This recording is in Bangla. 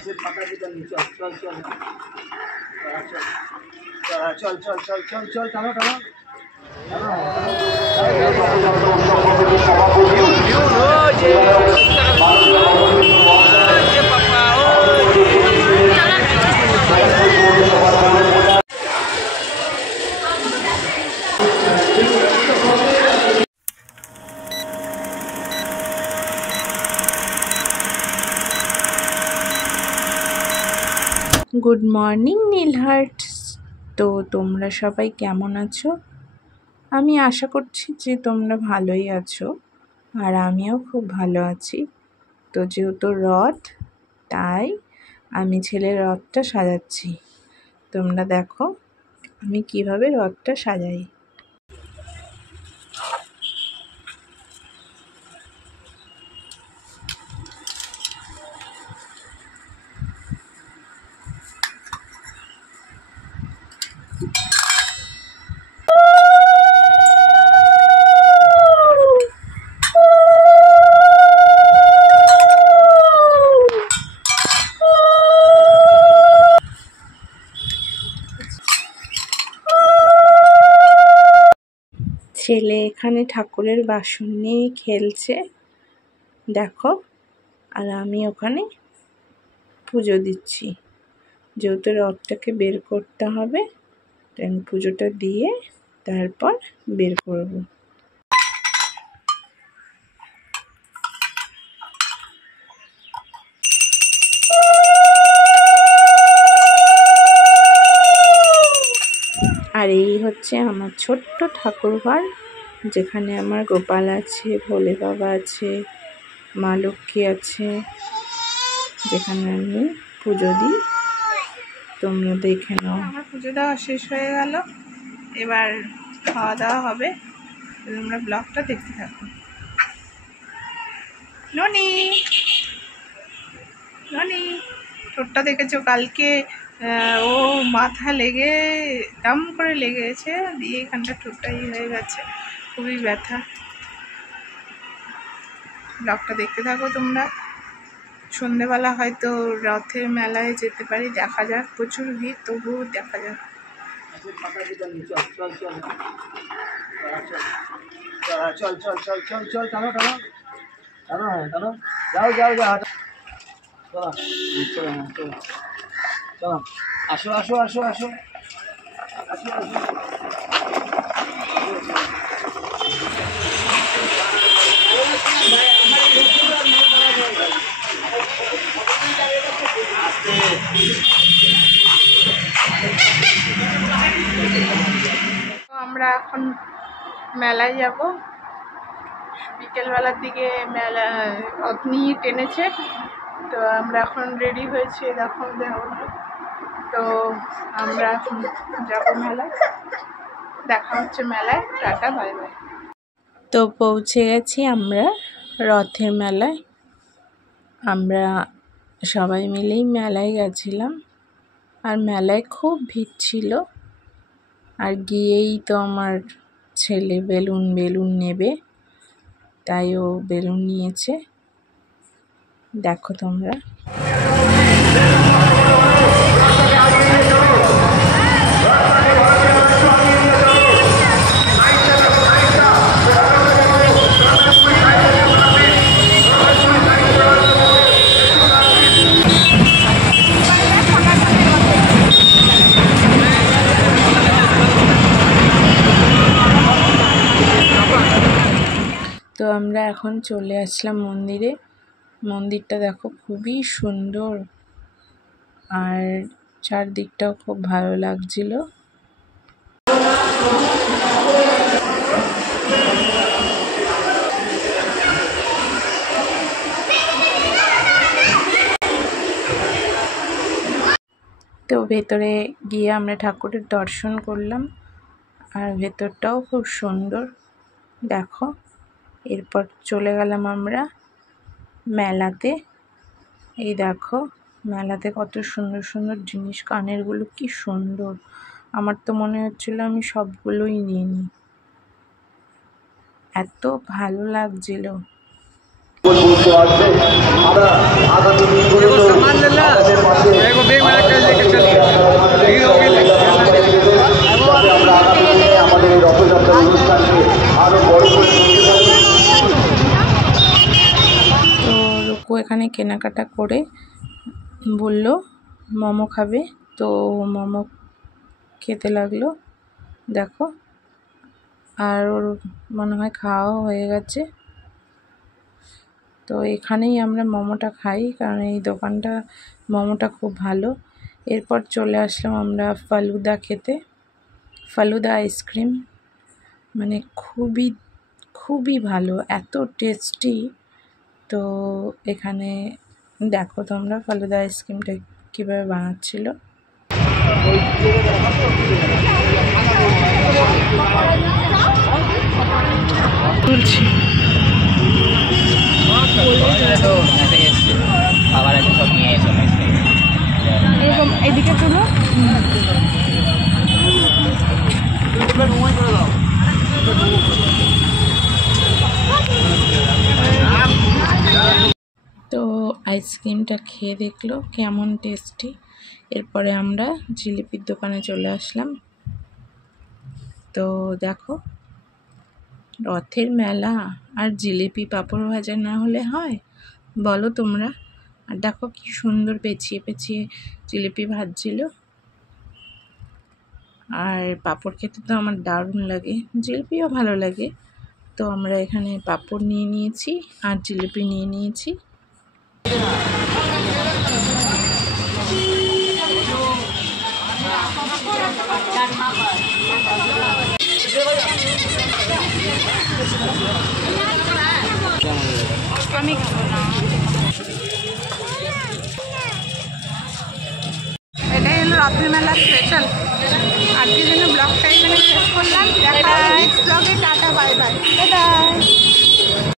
चल चल चल चल चल चलो चलो गुड मर्निंग नीलहार्ट्स। तो তোমরা সবাই কেমন আছো? আমি আশা করছি যে তোমরা ভালোই আছো, আর আমিও খুব ভালো আছি। তো যেহেতু রথ, তাই আমি ছেলের রথটা সাজাচ্ছি। তোমরা দেখো আমি কিভাবে রথটা সাজাই। ছেলে এখানে ঠাকুরের বাসন নিয়ে খেলছে দেখো, আর আমি ওখানে পুজো দিচ্ছি। যেহেতু রথটাকে বের করতে হবে, তাই আমি পুজোটা দিয়ে তারপর বের করব। আর এই হচ্ছে আমার ছোট্ট ঠাকুরঘর, যেখানে আমার গোপাল আছে, ভোলে বাবা আছে, মা লক্ষ্মী আছে, যেখানে আমি পুজো দিই। তোমরা দেখে নাও। আমার পুজো দেওয়া শেষ হয়ে গেল, এবার খাওয়া দাওয়া হবে। তোমরা ব্লগটা দেখতে থাকো। ননি ননি ঠোঁটটা দেখেছো? কালকে ও মাথা লেগে দাম করে লেগেছে, দিয়ে এখানটা ঠোঁটটাই হয়ে গেছে, খুবই ব্যথা। ব্লগটা দেখতে থাকো তোমরা। সন্ধেবেলা হয়তো রথের মেলায় যেতে পারি, দেখা যাক। প্রচুর ভিড়, তবুও দেখা যাক। चल चल चल चल चल चलो चलो चलो चलो जाओ जाओ जाओ चलो चलो चलो चलो आसो आसो आसो आसो आसो आसो আমরা এখন মেলায় যাব। বিকেলবেলার দিকে মেলা রথ নিয়ে টেনেছে, তো আমরা এখন রেডি হয়েছি। দেখো তো আমরা এখন যাবো মেলায়। দেখা হচ্ছে মেলায়। Tata, bye bye. তো পৌঁছে গেছি আমরা রথের মেলায়। আমরা সবাই মিলেই মেলায় গেছিলাম, আর মেলায় খুব ভিড় ছিল। আর গিয়েই তো আমার ছেলে বেলুন নেবে, তাই ও বেলুন নিয়েছে। দেখো তোমরা। তো আমরা এখন চলে আসলাম মন্দিরে। মন্দিরটা দেখো খুবই সুন্দর, আর চারদিকটাও খুব ভালো লাগছিল। তো ভেতরে গিয়ে আমরা ঠাকুরের দর্শন করলাম, আর ভেতরটাও খুব সুন্দর দেখো। এরপর চলে গেলাম আমরা মেলাতে। এই দেখো মেলাতে কত সুন্দর সুন্দর জিনিস, কানেরগুলো কি সুন্দর। আমার তো মনে হচ্ছিল আমি সবগুলোই নিয়ে নিই, এত ভালো লাগছিল। आगामी কেনাকাটা করে বলল মোমো খাবে, তো মোমো খেতে লাগলো দেখো। আর ওর মনে হয় খাওয়াও হয়ে গেছে। তো এখানেই আমরা মোমোটা খাই, কারণ এই দোকানটা মোমোটা খুব ভালো। এরপর চলে আসলাম আমরা ফালুদা খেতে। ফালুদা আইসক্রিম মানে খুবই খুবই ভালো, এত টেস্টি। তো এখানে দেখো তোমরা ফালুদা আইসক্রিমটা কীভাবে বানাচ্ছিল। তুলছি এদিকে তুলো। তো আইসক্রিমটা খেয়ে দেখলো কেমন টেস্টি। এরপরে আমরা জিলিপির দোকানে চলে আসলাম। তো দেখো রথের মেলা আর জিলিপি পাঁপড় ভাজা না হলে হয় বলো তোমরা। আর দেখো কি সুন্দর পেঁচিয়ে পেঁচিয়ে জিলিপি ভাজছিল। আর পাঁপড় খেতে তো আমার দারুণ লাগে, জিলিপিও ভালো লাগে। তো আমরা এখানে পাঁপড় নিয়ে নিয়েছি আর জিলিপি নিয়ে নিয়েছি। আমি খাবো না। এটাই হলো রথের মেলা স্পেশাল। আজকের জন্য ব্লগটা এখানে শেষ করলাম। দেখা হবে নেক্সট ব্লগে।